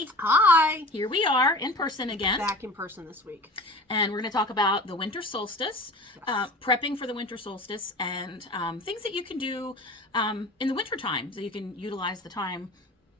Hi. Hi. Here we are in person again. Back in person this week. And we're going to talk about the Winter Solstice, Yes. prepping for the Winter Solstice, and things that you can do in the wintertime so you can utilize the time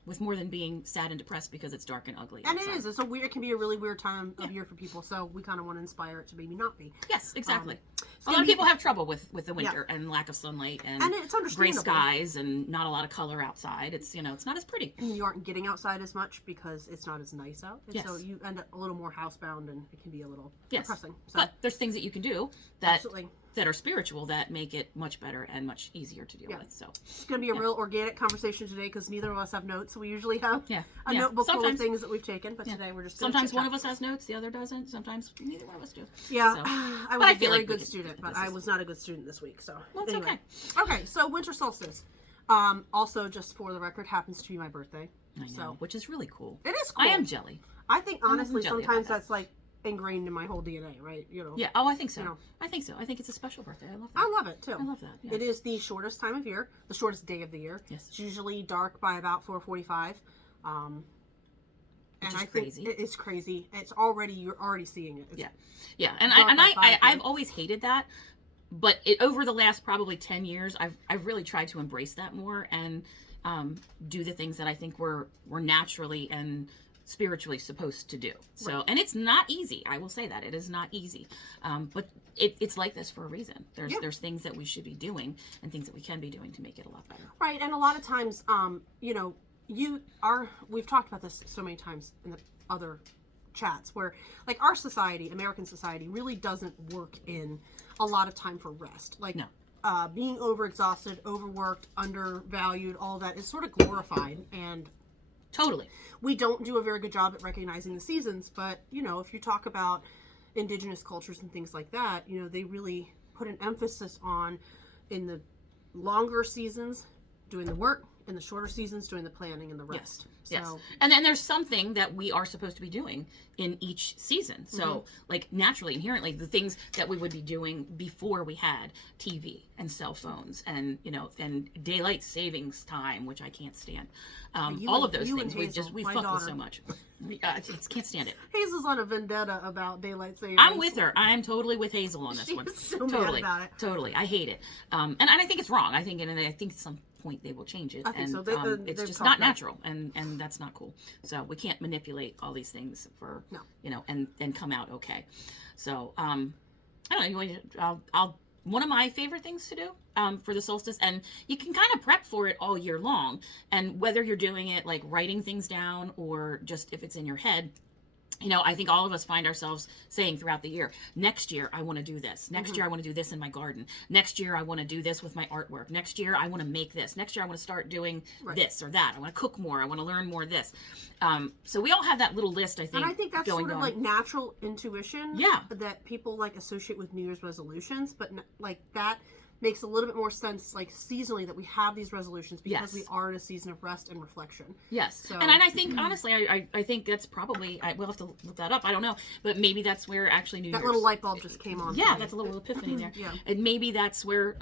with more than being sad and depressed because it's dark and ugly And outside. it is. It's a weird. It can be a really weird time of year for people. So we kind of want to inspire it to maybe not be. Yes, exactly. So A lot of people have trouble with the winter and lack of sunlight and it's gray understandable. skies and not a lot of color outside. It's it's not as pretty. You aren't getting outside as much because it's not as nice out. And Yes. so you end up a little more housebound and it can be a little Yes. depressing. So But there's things that you can do that absolutely. that are spiritual that make it much better and much easier to deal with. So It's going to be a real organic conversation today because neither of us have notes. So we usually have a Yeah. notebook full of Sometimes- things that we've taken. But today we're just gonna sometimes one chit-chat. of us has notes, the other doesn't. Sometimes neither one of us do. Yeah, So, I but was I a feel very like we good could- student, but this I is- was not a good student this week. So Well, it's anyway. okay. Okay, so Winter Solstice. Also, just for the record, happens to be my birthday. I know, So which is really cool. it is cool. I am jelly. I think honestly, jelly about sometimes that. that's like ingrained in my whole DNA, right? You know. Yeah. Oh, I think so. You know. I think so. I think it's a special birthday. I love that. I love it too. I love that. Yes. It is the shortest time of year, the shortest day of the year. Yes. It's usually dark by about 4:45. And is I think crazy. it's crazy. You're already seeing it. It's Yeah. Yeah. And dark by 5 I've p.m. always hated that, but over the last probably 10 years, I've really tried to embrace that more and do the things that I think we're naturally and spiritually supposed to do. So, Right. and it's not easy. I will say that it is not easy. But it's like this for a reason. There's things that we should be doing and things that we can be doing to make it a lot better. Right, and a lot of times, we've talked about this so many times in the other chats where, like, our society, American society, really doesn't work in a lot of time for rest. Like, No. Being overexhausted, overworked, undervalued, all that is sort of glorified, and Totally. we don't do a very good job at recognizing the seasons. But, if you talk about indigenous cultures and things like that, they really put an emphasis on, in the longer seasons, doing the work, in the shorter seasons, doing the planning and the rest. Yes. So, And then there's something that we are supposed to be doing in each season. So, like, naturally, inherently, the things that we would be doing before we had TV and cell phones and, and daylight savings time, which I can't stand. All of those things. We my fuck with daughter. so much. I just can't stand it. Hazel's on a vendetta about daylight savings. I'm with her. I'm totally with Hazel on this She's one. so mad Totally. about it. Totally. I hate it. And I think it's wrong. I think at some point they will change it. I think and, so. it's they've just talked not about it. natural, and that's not cool. So we can't manipulate all these things for and come out okay. So I don't know. I'll one of my favorite things to do for the solstice, and you can kind of prep for it all year long. And whether you're doing it like writing things down or just if it's in your head. I think all of us find ourselves saying throughout the year, next year, I want to do this. Next year, I want to do this in my garden. Next year, I want to do this with my artwork. Next year, I want to make this. Next year, I want to start doing this or that. I want to cook more. I want to learn more of this. So we all have that little list, I think, And I think that's going sort of on. like natural intuition. Yeah. That people like associate with New Year's resolutions, but like that makes a little bit more sense, like seasonally, that we have these resolutions because we are in a season of rest and reflection. Yes. So, and I think, honestly, I think that's probably, we'll have to look that up. I don't know. But maybe that's where actually New Year's. That little light bulb just came on. Yeah, that's a little epiphany there. Yeah. And maybe that's where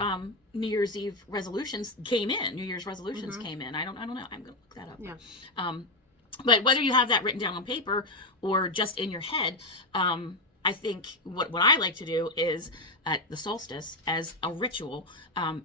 New Year's Eve resolutions came in. New Year's resolutions came in. I don't know. I'm going to look that up. Yeah. But whether you have that written down on paper or just in your head, I think what I like to do is at the solstice as a ritual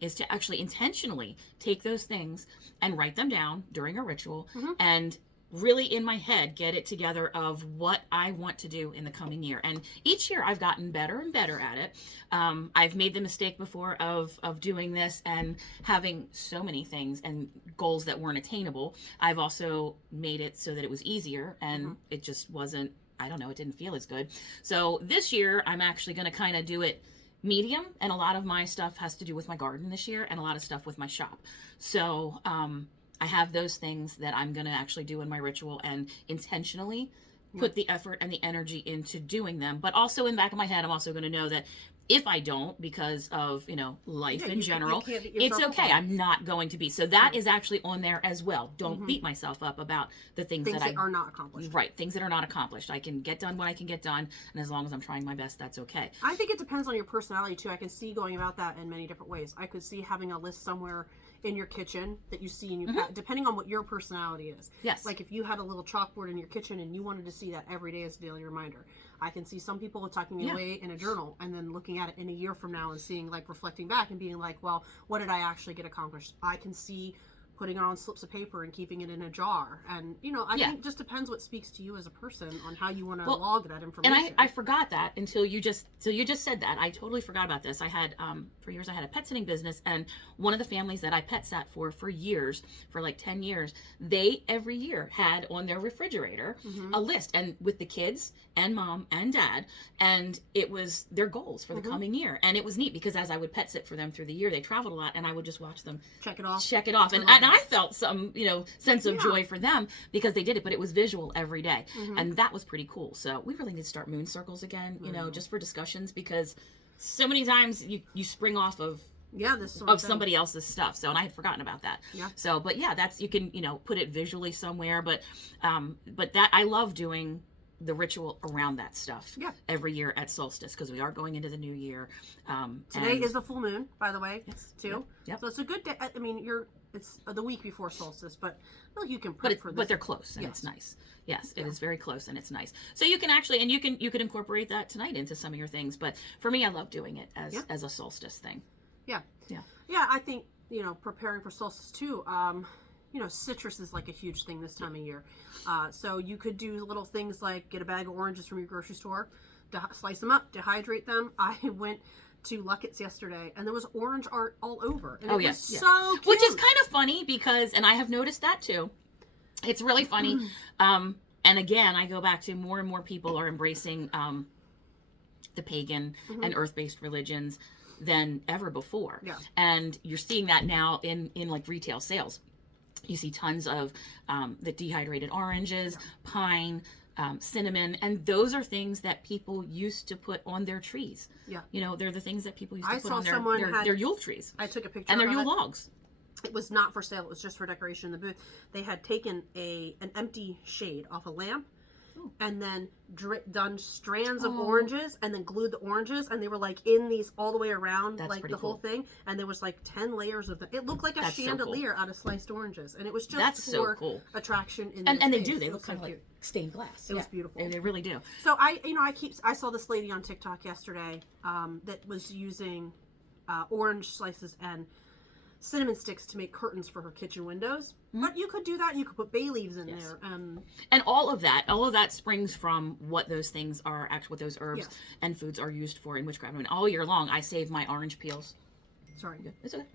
is to actually intentionally take those things and write them down during a ritual and really in my head get it together of what I want to do in the coming year. And each year I've gotten better and better at it. I've made the mistake before of doing this and having so many things and goals that weren't attainable. I've also made it so that it was easier and it just wasn't, I don't know, it didn't feel as good. So this year I'm actually going to kind of do it medium, and a lot of my stuff has to do with my garden this year and a lot of stuff with my shop. So I have those things that I'm going to actually do in my ritual and intentionally put the effort and the energy into doing them. But also in the back of my head, I'm also going to know that if I don't, because of, life in general, it's okay. I'm not going to be. So that is actually on there as well. Don't beat myself up about the things that are not accomplished. Right. Things that are not accomplished. I can get done what I can get done. And as long as I'm trying my best, that's okay. I think it depends on your personality too. I can see going about that in many different ways. I could see having a list somewhere in your kitchen that you see, and depending on what your personality is. Yes. Like if you had a little chalkboard in your kitchen and you wanted to see that every day as a daily reminder. I can see some people tucking it away in a journal and then looking at it in a year from now and seeing, like, reflecting back and being like, well, what did I actually get accomplished? I can see putting it on slips of paper and keeping it in a jar. And, I think it just depends what speaks to you as a person on how you want to log that information. And I forgot that until you just said that. I totally forgot about this. I had, for years, I had a pet sitting business, and one of the families that I pet sat for years, for like 10 years, they every year had on their refrigerator a list, and with the kids and mom and dad, and it was their goals for the coming year. And it was neat because as I would pet sit for them through the year, they traveled a lot, and I would just watch them check it off. And I felt some, sense of joy for them because they did it, but it was visual every day. And that was pretty cool. So we really need to start moon circles again, just for discussions, because so many times you spring off of somebody else's stuff. So, and I had forgotten about that. Yeah. So, but yeah, that's, you can, put it visually somewhere, but that, I love doing the ritual around that stuff every year at solstice, because we are going into the new year. Today is a full moon, by the way, too. Yep. So it's a good day. I mean, it's the week before solstice, but you can prep for this. But they're close, and it's nice. Yes, it is very close, and it's nice. So you can actually, and you can incorporate that tonight into some of your things. But for me, I love doing it as a solstice thing. Yeah. I think preparing for solstice too. Citrus is like a huge thing this time of year. So you could do little things like get a bag of oranges from your grocery store, slice them up, dehydrate them. I went to Luckett's yesterday, and there was orange art all over. And it was so cute. Which is kind of funny because, and I have noticed that too. It's really funny. And again, I go back to more and more people are embracing the pagan and earth-based religions than ever before. Yeah. And you're seeing that now in like retail sales. You see tons of the dehydrated oranges, pine, cinnamon, and those are things that people used to put on their trees. Yeah. They're the things that people used to put on their Yule trees. I took a picture and their Yule logs. It was not for sale. It was just for decoration in the booth. They had taken an empty shade off a lamp and then done strands of oranges and then glued the oranges, and they were like in these all the way around. That's like the whole thing, and there was like 10 layers of them. It looked like a chandelier out of sliced oranges, and it was just for attraction in and they do. They look kind of like stained glass. It was beautiful. They really do. So I saw this lady on TikTok yesterday that was using orange slices and cinnamon sticks to make curtains for her kitchen windows. But you could do that. You could put bay leaves in there. And all of that springs from what those things are, actually what those herbs and foods are used for in witchcraft. I mean, all year long, I save my orange peels. Sorry. It's okay.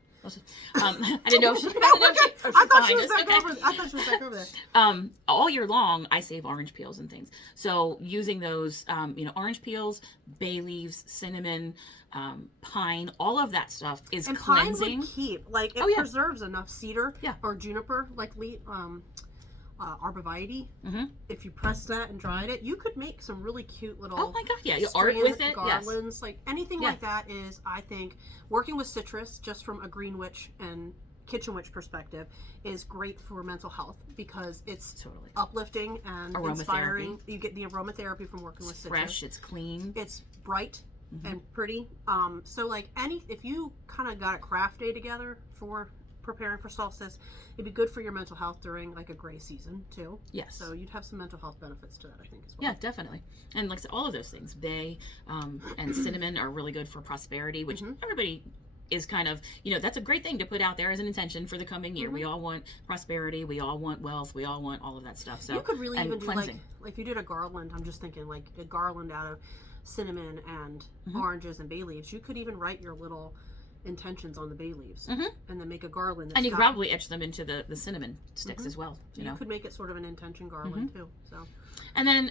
I didn't know. I thought she was back over there. All year long, I save orange peels and things. So using those, orange peels, bay leaves, cinnamon, pine, all of that stuff is cleansing. Pine would keep, like, it preserves enough cedar or juniper, like arborvitae. If you pressed that and dried it, you could make some really cute little art with it, garlands, like anything like that is, I think, working with citrus just from a green witch and kitchen witch perspective is great for mental health because it's uplifting and inspiring. You get the aromatherapy from working with citrus. Fresh, it's clean, it's bright and pretty. So like if you kind of got a craft day together for preparing for solstice, it'd be good for your mental health during like a gray season too. Yes. So you'd have some mental health benefits to that, I think, as well. Yeah, definitely. And like all of those things, bay and cinnamon are really good for prosperity, which everybody is kind of, that's a great thing to put out there as an intention for the coming year. We all want prosperity. We all want wealth. We all want all of that stuff. So you could really even do like if you did a garland, I'm just thinking like a garland out of cinnamon and oranges and bay leaves. You could even write your little intentions on the bay leaves and then make a garland. And you could probably etch them into the cinnamon sticks as well. You could make it sort of an intention garland too. So, and then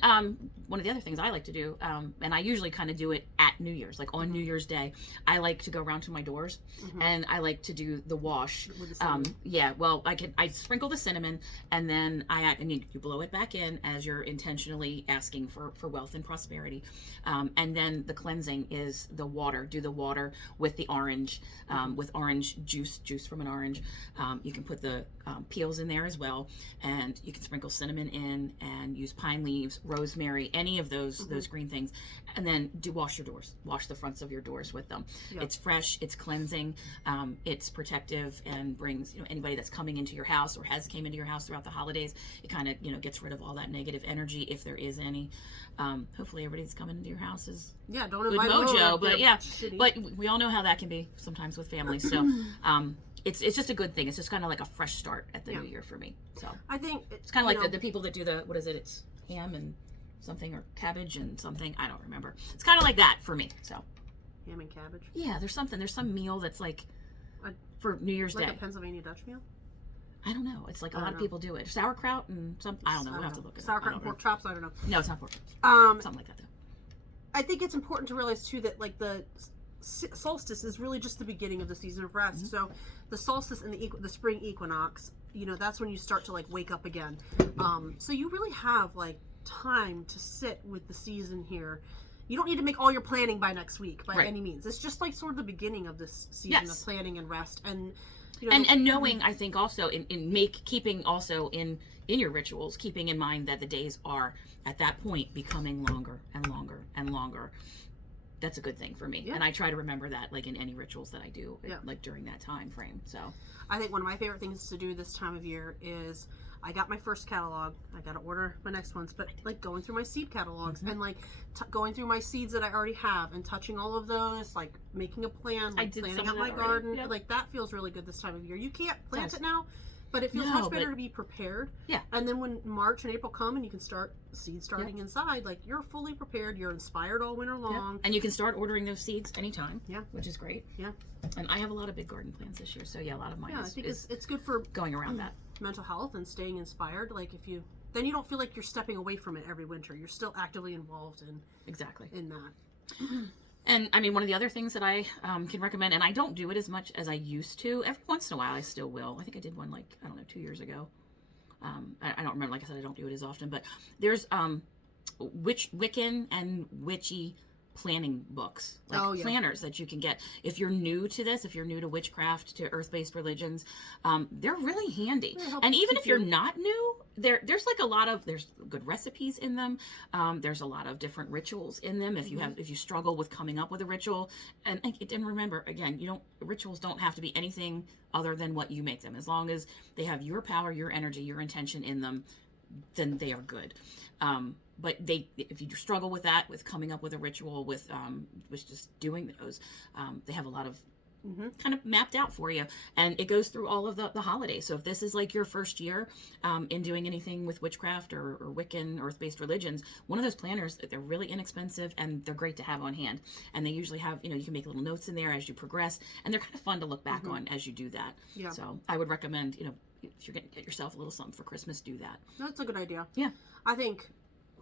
one of the other things I like to do, and I usually kind of do it at New Year's, like on New Year's Day, I like to go around to my doors and I like to do the wash. With the well, I sprinkle the cinnamon and then you blow it back in as you're intentionally asking for wealth and prosperity. And then the cleansing is the water. Do the water with the orange nourish with orange juice from an orange. You can put the peels in there as well, and you can sprinkle cinnamon in and use pine leaves, rosemary, any of those green things, and then wash your doors. Wash the fronts of your doors with them. Yep. It's fresh, it's cleansing, it's protective, and brings anybody that's coming into your house or has came into your house throughout the holidays. It kind of gets rid of all that negative energy if there is any. Hopefully everybody that's coming into your house is don't good invite mojo, but shitty. but we all know how that can be sometimes with families. So it's just a good thing. It's just kind of like a fresh start at the new year for me. So I think it's kind of like the people that do the, what is it? It's ham and something, or cabbage and something. I don't remember. It's kind of like that for me. So ham and cabbage. Yeah, there's some meal that's like for New Year's Day. Like a Pennsylvania Dutch meal. I don't know. It's like a lot of people do it. Sauerkraut and something. I don't know. We'll have to look at it. Sauerkraut and pork chops. I don't know. No, it's not pork chops. Something like that though. I think it's important to realize too that like the solstice is really just the beginning of the season of rest. So the solstice and the spring equinox, that's when you start to like wake up again. So you really have like time to sit with the season here. You don't need to make all your planning by next week by any means. It's just like sort of the beginning of this season of planning and rest, and and knowing, I think also keeping also in your rituals, keeping in mind that the days are at that point becoming longer and longer and longer. That's a good thing for me. And I try to remember that like in any rituals that I do like during that time frame. So I think one of my favorite things to do this time of year is I got my first catalog. I got to order my next ones, but like going through my seed catalogs and like going through my seeds that I already have and touching all of those, like making a plan, like planning out my garden. Like that feels really good this time of year. You can't plant it now, but it feels much better to be prepared. Yeah. And then when March and April come and you can start starting inside, like you're fully prepared. You're inspired all winter long. And you can start ordering those seeds anytime. Yeah. Which is great. Yeah. And I have a lot of big garden plans this year. So a lot of mine I think it's good for going around that. Mental health and staying inspired. Like then you don't feel like you're stepping away from it every winter. You're still actively involved in that. And I mean, one of the other things that I can recommend, and I don't do it as much as I used to. Every once in a while, I still will. I think I did one 2 years ago. I don't remember. Like I said, I don't do it as often. But there's Wiccan and witchy planning books, planners that you can get. If you're new to this, if you're new to witchcraft, to earth-based religions, they're really handy. And even if you're not new, there's good recipes in them. There's a lot of different rituals in them. If you struggle with coming up with a ritual, and remember again, rituals don't have to be anything other than what you make them. As long as they have your power, your energy, your intention in them, then they are good. But if you struggle with that, with coming up with a ritual, with just doing those, they have a lot of kind of mapped out for you, and it goes through all of the holidays. So if this is like your first year in doing anything with witchcraft or Wiccan earth-based religions, one of those planners, they're really inexpensive and they're great to have on hand. And they usually have, you can make little notes in there as you progress, and they're kind of fun to look back on as you do that. Yeah. So I would recommend, if you're going to get yourself a little something for Christmas, do that. That's a good idea. Yeah. I think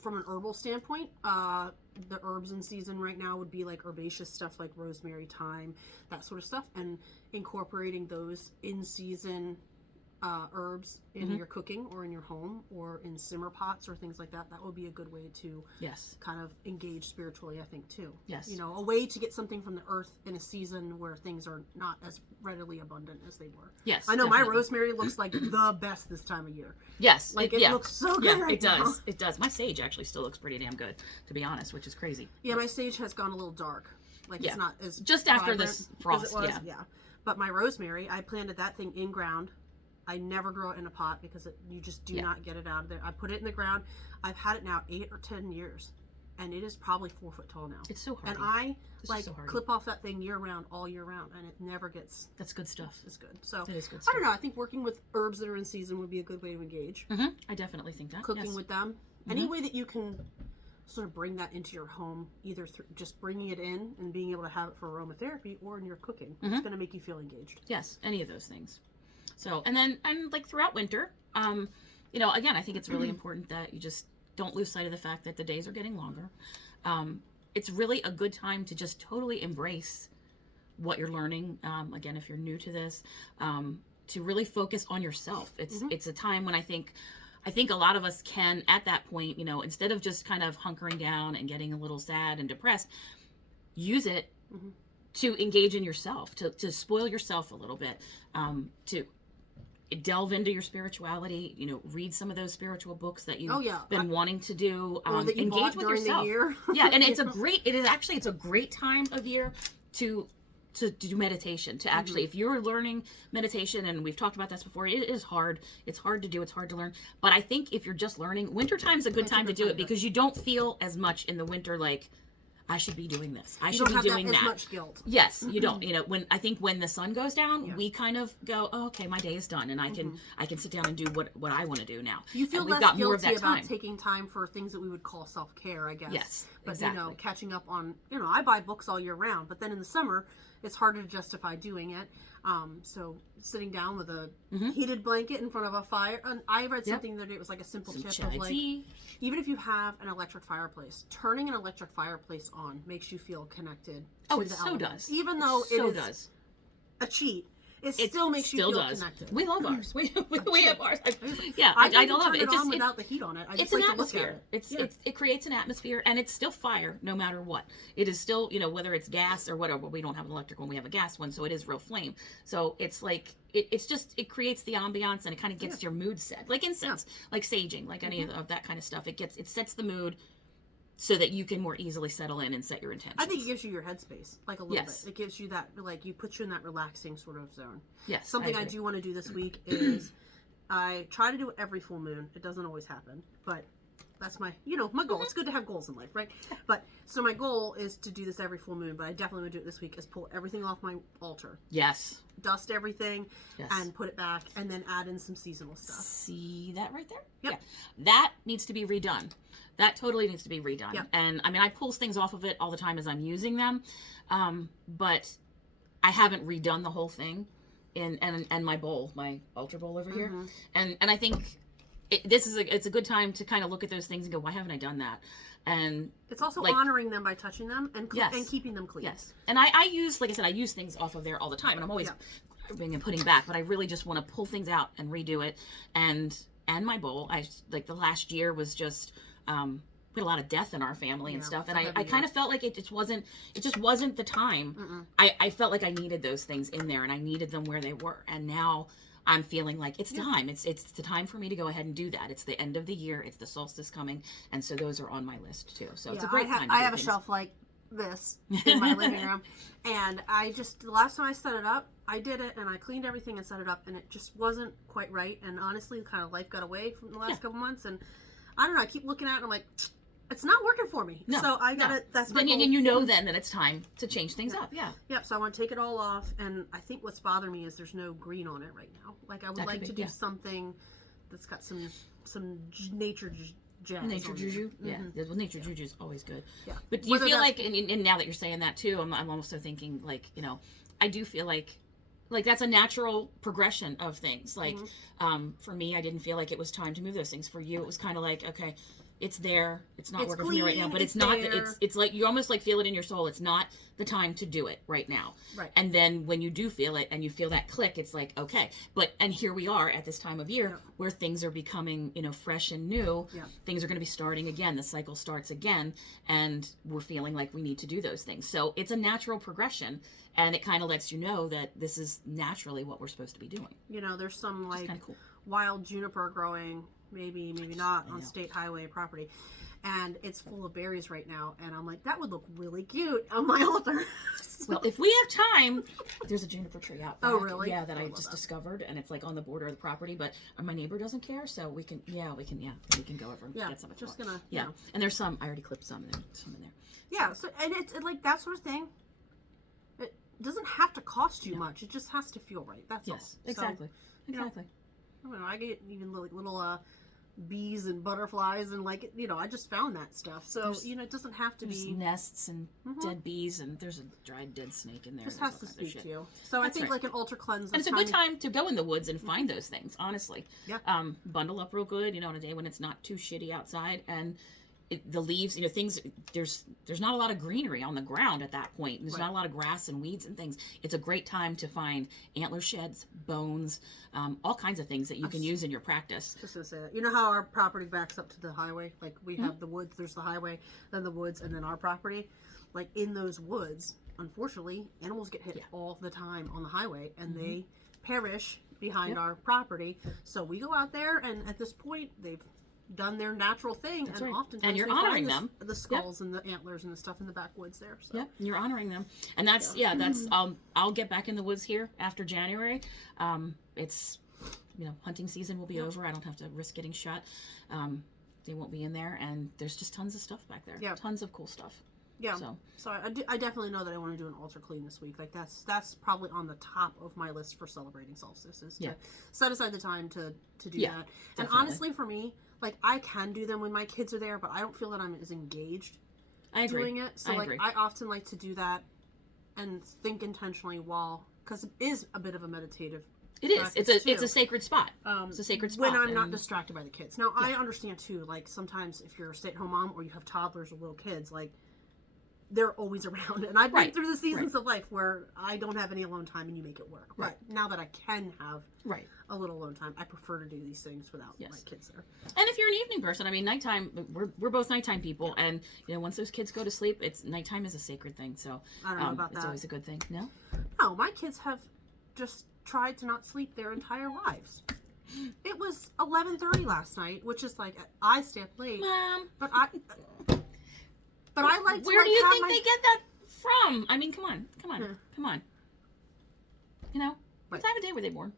from an herbal standpoint, the herbs in season right now would be like herbaceous stuff like rosemary, thyme, that sort of stuff, and incorporating those in season herbs in your cooking or in your home or in simmer pots or things like that. That would be a good way to kind of engage spiritually, I think, too. Yes. A way to get something from the earth in a season where things are not as readily abundant as they were. Yes. I know definitely. My rosemary looks like the best this time of year. Yes. Like it looks so good right now. Does. It does. My sage actually still looks pretty damn good, to be honest, which is crazy. Yeah, my sage has gone a little dark. Like it's not as just after this frost. Yeah. But my rosemary, I planted that thing in ground. I never grow it in a pot because you just do not get it out of there. I put it in the ground. I've had it now 8 or 10 years, and it is probably 4 foot tall now. It's so hard. And I clip off that thing year round, all year round, and it never gets. That's good stuff. It's good. So it is good stuff. I don't know. I think working with herbs that are in season would be a good way to engage. I definitely think that. Cooking with them, any way that you can sort of bring that into your home, either through just bringing it in and being able to have it for aromatherapy, or in your cooking, it's going to make you feel engaged. Yes, any of those things. So, and like throughout winter, again, I think it's really important that you just don't lose sight of the fact that the days are getting longer. It's really a good time to just totally embrace what you're learning. Again, if you're new to this, to really focus on yourself. It's a time when I think a lot of us can, at that point, instead of just kind of hunkering down and getting a little sad and depressed, use it to engage in yourself, to spoil yourself a little bit, to delve into your spirituality, read some of those spiritual books that you've been wanting to do, or that you engage bought with during yourself. the year. Yeah, and it's a great time of year to do meditation, to actually, if you're learning meditation, and we've talked about this before, it is hard. It's hard to do. It's hard to learn. But I think if you're just learning, wintertime's a good time to do it, because you don't feel as much in the winter like, I should be doing this. I should be doing that. As much guilt. Yes, you don't. When the sun goes down, we kind of go, oh, okay, my day is done, and I can sit down and do what I want to do now. You feel less guilty about taking time for things that we would call self-care, I guess. Yes, but exactly. catching up on, I buy books all year round, but then in the summer, it's harder to justify doing it. So sitting down with a heated blanket in front of a fire. And I read something the other day. It was like a simple tip of like, even if you have an electric fireplace, turning an electric fireplace on makes you feel connected to the elements. Even though it is a cheat, it still makes you feel connected. We love ours. We have ours. I love it. It just without the heat on it. It's an atmosphere. It creates an atmosphere, and it's still fire no matter what. It is still, whether it's gas or whatever. We don't have an electric one. We have a gas one, so it is real flame. So it's like it creates the ambiance, and it kind of gets your mood set, like incense, like saging, like any of that kind of stuff. It sets the mood, so that you can more easily settle in and set your intentions. I think it gives you your headspace, like a little bit. It gives you that, like, you put you in that relaxing sort of zone. Yes. Something I do want to do this week is I try to do it every full moon. It doesn't always happen, but that's my goal. It's good to have goals in life, right? But so my goal is to do this every full moon, but I definitely would do it this week, is pull everything off my altar. Yes. Dust everything and put it back, and then add in some seasonal stuff. See that right there? Yep. Yeah. That needs to be redone. That totally needs to be redone. Yep. And I mean, I pull things off of it all the time as I'm using them, but I haven't redone the whole thing and my bowl, my altar bowl over here. And I think it's a good time to kind of look at those things and go, why haven't I done that? And it's also honoring them by touching them and keeping them clean. Yes. And I use, like I said, I use things off of there all the time, and I'm always grabbing and putting back, but I really just want to pull things out and redo it. And my bowl, the last year was just, we had a lot of death in our family and stuff, and I kind of felt like it just wasn't the time. I felt like I needed those things in there, and I needed them where they were, and now I'm feeling like it's time. It's the time for me to go ahead and do that. It's the end of the year. It's the solstice coming, and so those are on my list too. So it's a great time. I have a shelf like this in my living room, and the last time I set it up, I did it and I cleaned everything and set it up, and it just wasn't quite right. And honestly, kind of life got away from the last couple months, and I don't know. I keep looking at it and I'm like, it's not working for me. No, so I gotta. That's my goal. And then that it's time to change things up. Yeah. Yep. So I want to take it all off, and I think what's bothering me is there's no green on it right now. Like I would like to do something that's got some nature jazz. Nature juju. Yeah. Well, nature juju is always good. Yeah. But do you feel like, and now that you're saying that too, I'm also thinking like, I do feel like that's a natural progression of things. Like, for me, I didn't feel like it was time to move those things. For you, it was kind of like, okay, it's there. It's not working for me right now, but it's not. It's like you almost like feel it in your soul. It's not the time to do it right now. Right. And then when you do feel it and you feel that click, it's like, okay. And here we are at this time of year where things are becoming, fresh and new. Yeah. Things are going to be starting again. The cycle starts again, and we're feeling like we need to do those things. So it's a natural progression, and it kind of lets you know that this is naturally what we're supposed to be doing. There's some like cool. wild juniper growing. Maybe not on state highway property, and it's full of berries right now, and I'm like, that would look really cute on my altar. Well, if we have time, there's a juniper tree out back. Oh, really? Yeah, that I just discovered, and it's like on the border of the property, but my neighbor doesn't care, so we can go over and get some. Just gonna and there's some. I already clipped some in there. Yeah, so and it's like that sort of thing. It doesn't have to cost you much. It just has to feel right. That's all. Yes, exactly. Exactly. I don't know. I get even little bees and butterflies and I just found that stuff. So it doesn't have to be nests and dead bees, and there's a dried dead snake in there. Just has to speak to you. So I think like an altar cleanse. And it's a good time to go in the woods and find those things. Honestly, bundle up real good. On a day when it's not too shitty outside, and the leaves, things. There's not a lot of greenery on the ground at that point. There's not a lot of grass and weeds and things. It's a great time to find antler sheds, bones, all kinds of things that you can use in your practice. Just gonna say that. You know how our property backs up to the highway? Like we have the woods. There's the highway, then the woods, and then our property. Like in those woods, unfortunately, animals get hit Yeah. all the time on the highway, and Mhm. they perish behind Yep. our property. So we go out there, and at this point, they've done their natural thing, That's and right. oftentimes And you're we honoring find them. the skulls and the antlers and the stuff in the backwoods there. So. Yep, you're honoring them, and that's I'll get back in the woods here after January. It's hunting season will be over. I don't have to risk getting shot. They won't be in there, and there's just tons of stuff back there. Yeah. Tons of cool stuff. Yeah. So I definitely know that I want to do an altar clean this week. Like that's probably on the top of my list for celebrating solstice is to set aside the time to do that. And definitely. honestly, for me, like I can do them when my kids are there, but I don't feel that I'm as engaged I agree. doing it. So I agree. I often like to do that and think intentionally because it is a bit of a meditative. It is. practice, It's too. a sacred spot. It's a sacred spot. When I'm not and- distracted by the kids. Now, I understand too, like sometimes if you're a stay-at-home mom or you have toddlers or little kids, like they're always around. And I've been Right. through the seasons of life where I don't have any alone time and you make it work. Right. But now that I can have Right. a little alone time, I prefer to do these things without my Yes. kids there. And if you're an evening person, I mean, nighttime, we're both nighttime people. And, once those kids go to sleep, nighttime is a sacred thing. So I don't know about it's that. always a good thing. No? No, my kids have just tried to not sleep their entire lives. It was 11:30 last night, which is like I stay up late, Mom, but I like to where do you have think they get that from? I mean, come on. What time of day were they born?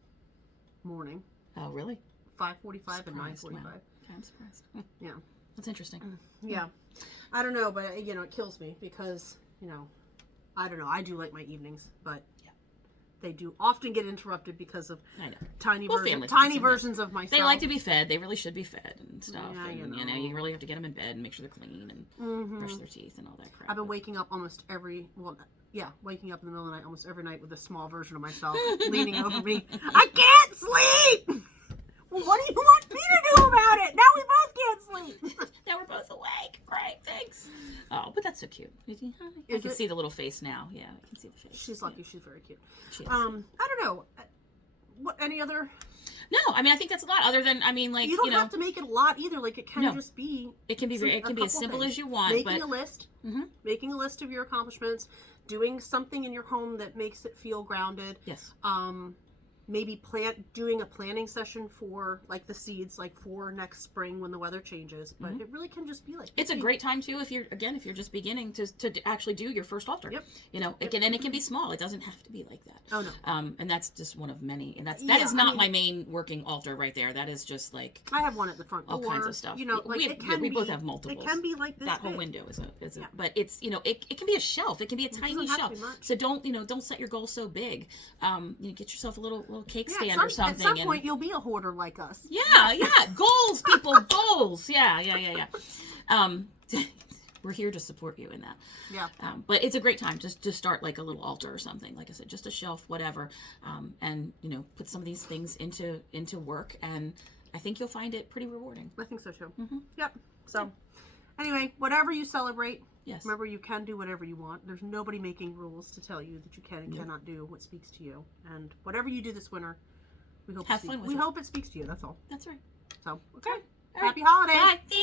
morning Oh, really? 5:45 and Surprised. 9:45. Wow. Okay, I'm surprised. Yeah, That's interesting. yeah. I don't know, but it kills me because I don't know. I do like my evenings, but they do often get interrupted because of I know. tiny families, versions of myself. They like to be fed. They really should be fed and stuff. Yeah, and, you really have to get them in bed and make sure they're clean and brush their teeth and all that crap. I've been waking up waking up in the middle of the night almost every night with a small version of myself leaning over me. I can't sleep! Well, what do you want me to do about it? Now we both can't sleep. Now we're both awake. Great, thanks. Oh, but that's so cute. I Is can it? see the little face now. Yeah, I can see the face. She's lucky. She's very cute. She is. I don't know. What any other? No, I mean I think that's a lot. Other than You don't have to make it a lot either. Like it can No. just be. it can be a as couple simple things. as you want. Making but a list. Mhm. Making a list of your accomplishments. Doing something in your home that makes it feel grounded. yes, Maybe doing a planning session for like the seeds, like for next spring when the weather changes. But it really can just be like it's a great time too if you're just beginning to actually do your first altar. Yep. It can be small. It doesn't have to be like that. Oh no. And that's just one of many. And that Yeah, is not my main working altar right there. That is just like I have one at the front door. all kinds of stuff. Like we it can we be, both have multiples. It can be like this. That whole big. window is a but it's it can be a shelf. It can be a tiny doesn't have shelf. to be much. So don't set your goal so big. Get yourself a little cake Yeah, stand or something. at some and, point you'll be a hoarder like us. yeah, goals, people, goals. Yeah. We're here to support you in that. Yeah. But it's a great time just to start like a little altar or something. Like I said, just a shelf, whatever. And put some of these things into work, and I think you'll find it pretty rewarding. I think so too. Mm-hmm. Yep. So anyway, whatever you celebrate, Yes. remember you can do whatever you want. There's nobody making rules to tell you that you can and cannot do what speaks to you. And whatever you do this winter, we hope Have fun with we it. hope it speaks to you. That's all. That's right. So okay. All right. Happy holidays. Bye. Thanks.